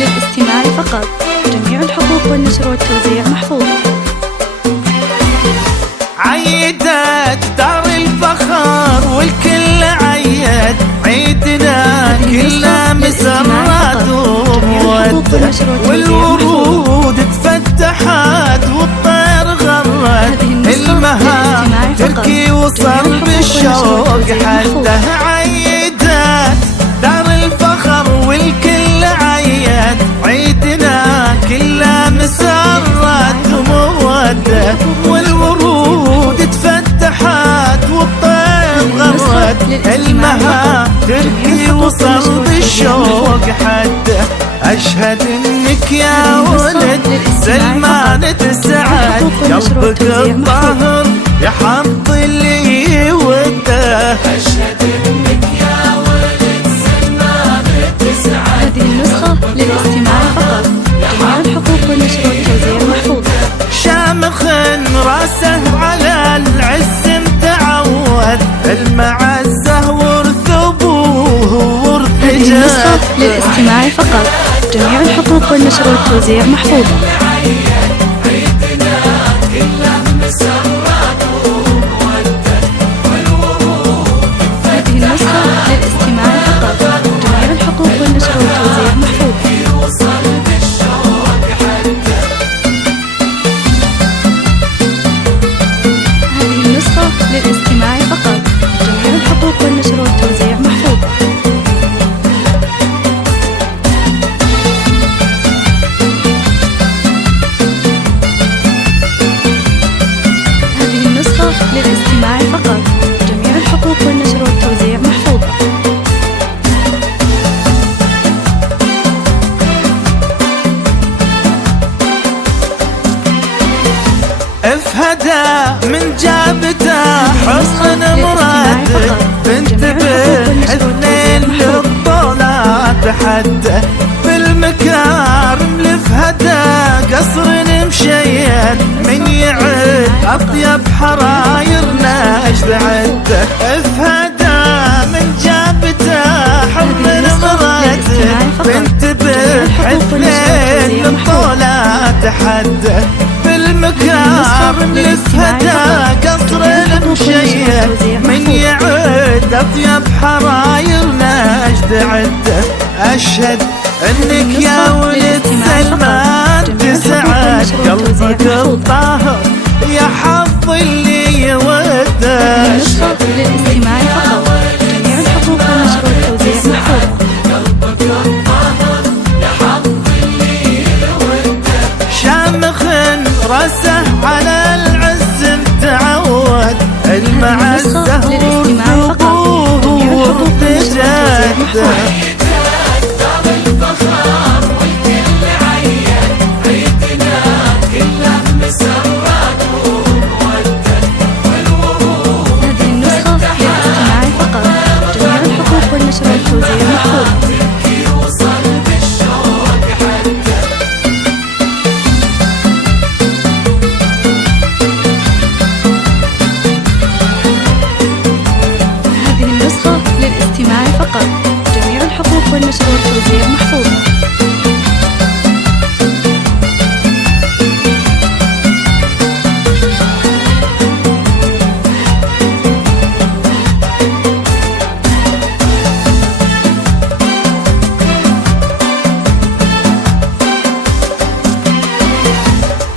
للاستماع فقط. جميع الحقوق والنشر والتوزيع محفوظة. عيدت دار الفخر والكل عيد عيدنا كله مسرات ومودة، والورود اتفتحت والطير غرد المها تركي وصل بالشوق حده. عيدت دار الفخر والكل عيد عيدنا كله مسرات ومودة، والورود اتفتحت والطير غرد المها تركي وصل بالشوق حده. أشهد إنك يا ولد سلمان تسعد قلبك الطاهر يا حظ اللي وده. أشهد إنك يا ولد سلمان تسعد. هذه النسخة للاستماع فقط. جميع الحقوق والنشر والتوزيع محفوظة. شامخ راسه على العز متعود، المعزة ورث أبوه ورث جده. هذه النسخة للاستماع فقط. جميع الحقوق والنشر والتوزيع محفوظة. هذه النسخة للاستماع فقط. جميع الحقوق والنشر والتوزيع محفوظة. هذه النسخة للاستماع فقط. جميع الحقوق والنشر والتوزيع محفوظة. هذه النسخة للاستماع فقط. جميع الحقوق والنشر والتوزيع محفوظة. افهدا من جابته حصن مراد بنتبه اثنين للطولات حده. في المكارم لفهدا قصر مشيد من يعد اطيب حراير نجد عده. افهدا من جابته حصن مراد بنتبه اثنين للطولات حده. المكارم لفهدا قصر مشيد من يعد اطيب حراير نجد عده. اشهد انك يا ولد سلمان تسعد قلبك الطاهر يا حظ اللي يوده. النسخة للاستماع فقط. جميع الحقوق والنشر والتوزيع محفوظة. شامخ راسه على العز متعود، المعزة ورث أبوه ورث جده. هذه النسخة للاستماع فقط. جميع الحقوق والنشر والتوزيع محفوظة. هذه النسخة للاستماع فقط. جميع الحقوق والنشر والتوزيع محفوظة.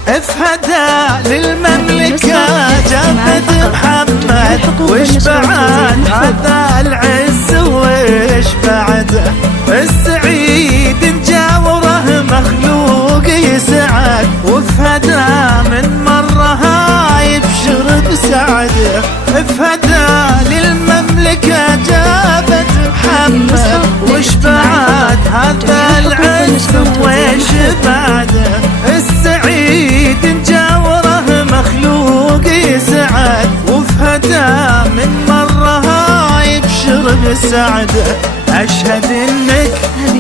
افهدا للمملكة جابت محمد وش بعد هذا العز وش بعده. السعيد جاوره مخلوق يسعد، وفهدا من مرها يبشر بسعده. افهدا للمملكة جابت محمد وش بعد هذا العز وش بعده. السعيد جاوره مخلوق يسعد، وفهدا من مرها يبشر بسعده. أشهد إنك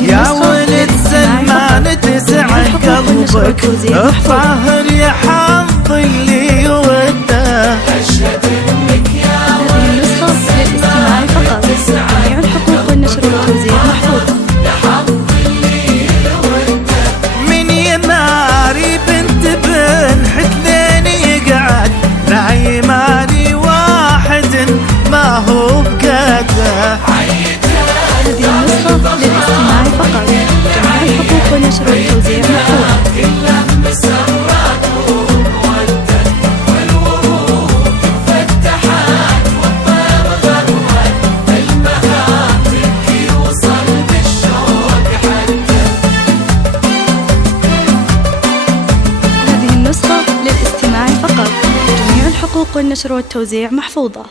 يا ولد سلمان تسعد قلبك الطاهر يا حظ اللي وده. أشهد إنك يا هذه النسخة للاستماع فقط. جميع الحقوق والنشر والتوزيع محفوظة. يا حظ اللي وده. والنشر والتوزيع محفوظة. كله مسرات ومودة والورود فتحات والطير غرد المهاتك يوصل بالشوق حتى. هذه النسخة للاستماع فقط، جميع الحقوق والنشر والتوزيع محفوظة.